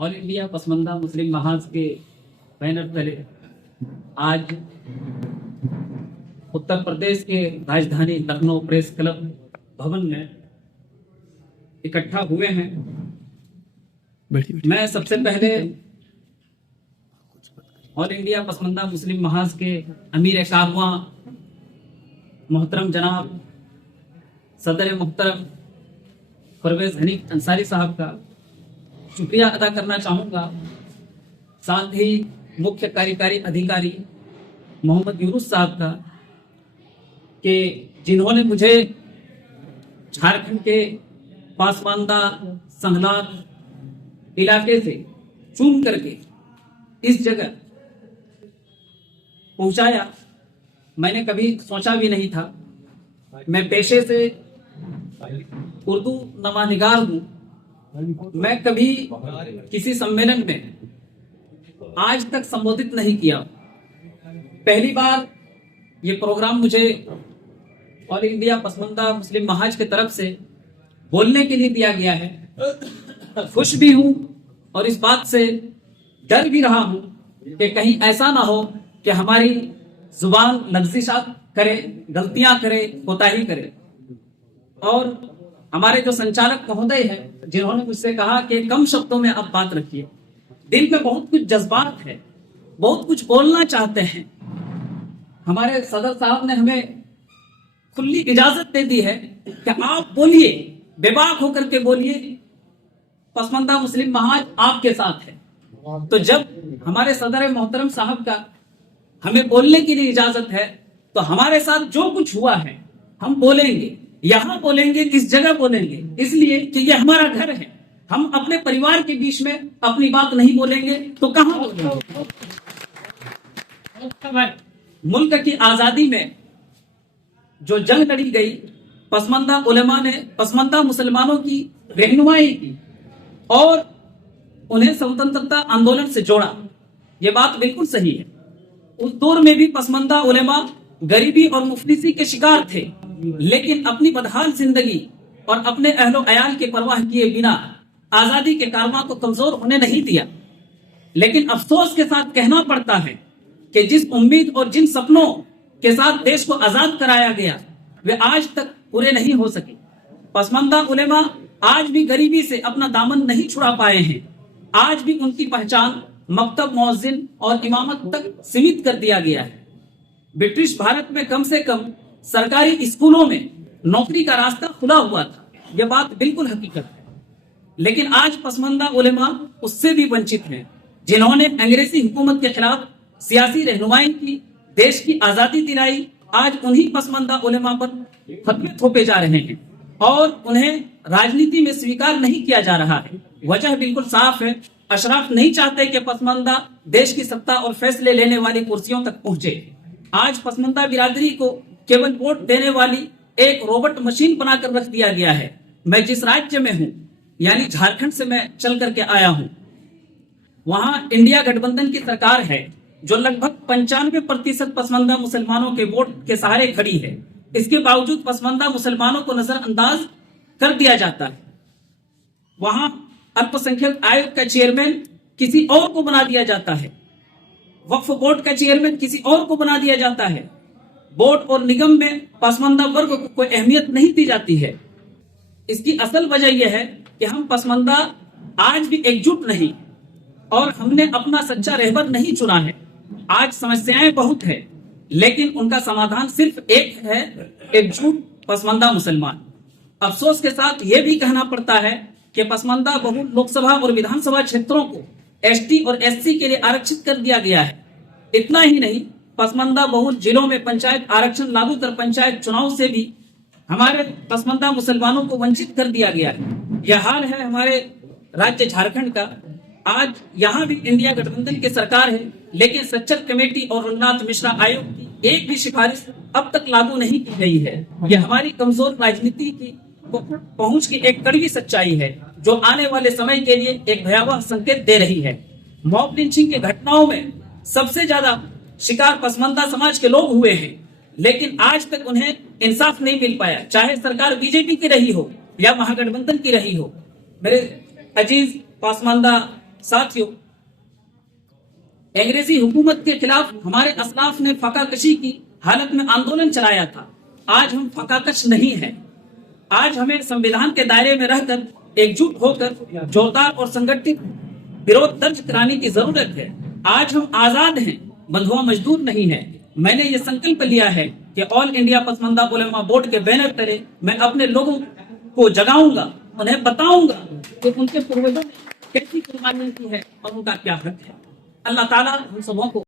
All India पसमंदा मुस्लिम महाज के banner तले आज उत्तर प्रदेश के राजधानी लखनऊ प्रेस क्लब भवन में इकट्ठा हुए हैं। मैं सबसे पहले ऑल इंडिया पसमंदा मुस्लिम महाज के अमीर कारवां मोहतरम जनाब सदर मोहतरम परवेज हनीफ अंसारी साहब का शुक्रिया अदा करना चाहूँगा। साथ ही मुख्य कार्यकारी अधिकारी मोहम्मद यूनुस साहब का कि जिन्होंने मुझे झारखंड के पासमानदा संहलाद इलाके से चुन करके इस जगह पहुंचाया। मैंने कभी सोचा भी नहीं था। मैं पेशे से उर्दू नवानिगार हूं। मैं कभी किसी सम्मेलन में आज तक संबोधित नहीं किया। पहली बार ये प्रोग्राम मुझे ऑल इंडिया पसमंदा मुस्लिम महाज की तरफ से बोलने के लिए दिया गया है। खुश भी हूं और इस बात से डर भी रहा हूं कि कहीं ऐसा ना हो कि हमारी जुबान लफ्ज़िशात करे, गलतियां करे, कोताही करे। और हमारे जो संचालक महोदय हैं जिन्होंने मुझसे कहा कि कम शब्दों में आप बात रखिए, दिल में बहुत कुछ जज्बात है, बहुत कुछ बोलना चाहते हैं। हमारे सदर साहब ने हमें खुली इजाजत दे दी है कि आप बोलिए, बेबाक होकर के बोलिए, पसमंदा मुस्लिम महाज आपके साथ है। तो जब हमारे सदर मोहतरम साहब का हमें बोलने के लिए इजाजत है तो हमारे साथ जो कुछ हुआ है हम बोलेंगे। यहाँ बोलेंगे, किस जगह बोलेंगे, इसलिए कि ये हमारा घर है। हम अपने परिवार के बीच में अपनी बात नहीं बोलेंगे तो कहां बोलेंगे। मुल्क की आजादी में जो जंग लड़ी गई, पसमंदा उलेमा ने पसमंदा मुसलमानों की रहनुमाई की और उन्हें स्वतंत्रता आंदोलन से जोड़ा। ये बात बिल्कुल सही है। उस दौर में भी पसमंदा उलेमा गरीबी और मुफलिसी के शिकार थे, लेकिन अपनी बदहाल जिंदगी और अपने अहलो अयाल के परवाह किए बिना आजादी के कारवां को कमजोर होने नहीं दिया। लेकिन अफसोस के साथ कहना पड़ता है कि जिस उम्मीद और जिन सपनों के साथ देश को आजाद कराया गया वे आज तक पूरे नहीं हो सके। पसमंदा उलेमा आज भी गरीबी से अपना दामन नहीं छुड़ा पाए हैं। आज भी उनकी पहचान मकतब, मुअज्जिन और इमामत तक सीमित कर दिया गया है। ब्रिटिश भारत में कम से कम सरकारी स्कूलों में नौकरी का रास्ता खुला हुआ था। यह बात बिल्कुल हकीकत है। लेकिन आज पसमंदा उलेमा उससे भी वंचित हैं। जिन्होंने अंग्रेजी हुकूमत के खिलाफ सियासी रहनुमाई की, देश की आजादी दिलाई, आज उन्हीं पसमंदा उलेमा पर फतवे थोपे जा रहे हैं और उन्हें राजनीति में स्वीकार नहीं किया जा रहा है। वजह बिल्कुल साफ है। अशराफ नहीं चाहते कि पसमंदा देश की सत्ता और फैसले लेने वाली कुर्सियों तक पहुंचे। आज पसमंदा बिरादरी को केवल वोट देने वाली एक रोबोट मशीन बनाकर रख दिया गया है। मैं जिस राज्य में हूं, यानी झारखंड से मैं चल करके आया हूं, वहां इंडिया गठबंधन की सरकार है जो लगभग 95% पसमंदा मुसलमानों के वोट के सहारे खड़ी है। इसके बावजूद पसमंदा मुसलमानों को नजरअंदाज कर दिया जाता है। वहां अल्पसंख्यक आयोग का चेयरमैन किसी और को बना दिया जाता है। वक्फ बोर्ड का चेयरमैन किसी और को बना दिया जाता है। बोर्ड और निगम में पसमंदा वर्ग को कोई अहमियत नहीं दी जाती है। इसकी असल वजह यह है कि हम पसमंदा आज भी एकजुट नहीं और हमने अपना सच्चा रहबर नहीं चुना है। आज समस्याएं बहुत है, लेकिन उनका समाधान सिर्फ एक है, एकजुट पसमंदा मुसलमान। अफसोस के साथ यह भी कहना पड़ता है कि पसमंदा बहुल लोकसभा और विधानसभा क्षेत्रों को एसटी और एससी के लिए आरक्षित कर दिया गया है। इतना ही नहीं, पसमंदा बहुल जिलों में पंचायत आरक्षण लागू कर पंचायत चुनाव से भी हमारे पसमंदा मुसलमानों को वंचित कर दिया गया है। यह हाल है हमारे राज्य झारखंड का। आज यहाँ भी इंडिया गठबंधन की सरकार है, लेकिन सच्चर कमेटी और रघुनाथ मिश्रा आयोग की एक भी सिफारिश अब तक लागू नहीं की गई है। यह हमारी कमजोर राजनीति की पहुंच की एक कड़वी सच्चाई है जो आने वाले समय के लिए एक भयावह संकेत दे रही है। मॉब लिंचिंग की घटनाओं में सबसे ज्यादा शिकार पसमंदा समाज के लोग हुए हैं, लेकिन आज तक उन्हें इंसाफ नहीं मिल पाया, चाहे सरकार बीजेपी की रही हो या महागठबंधन की रही हो। मेरे अजीज पसमानदा साथियों, अंग्रेजी हुकूमत के खिलाफ हमारे असलाफ ने फकाकशी की हालत में आंदोलन चलाया था। आज हम फकाकश नहीं हैं। आज हमें संविधान के दायरे में रहकर एकजुट होकर जोरदार और संगठित विरोध दर्ज कराने की जरूरत है। आज हम आजाद हैं, बंधुआ मजदूर नहीं है। मैंने ये संकल्प लिया है कि ऑल इंडिया पसमंदा उलेमा बोर्ड के बैनर तले मैं अपने लोगों को जगाऊंगा, उन्हें बताऊंगा कि उनके पूर्वजों ने कैसी कुर्बानी की है और उनका क्या हक है। अल्लाह ताला हम सबों को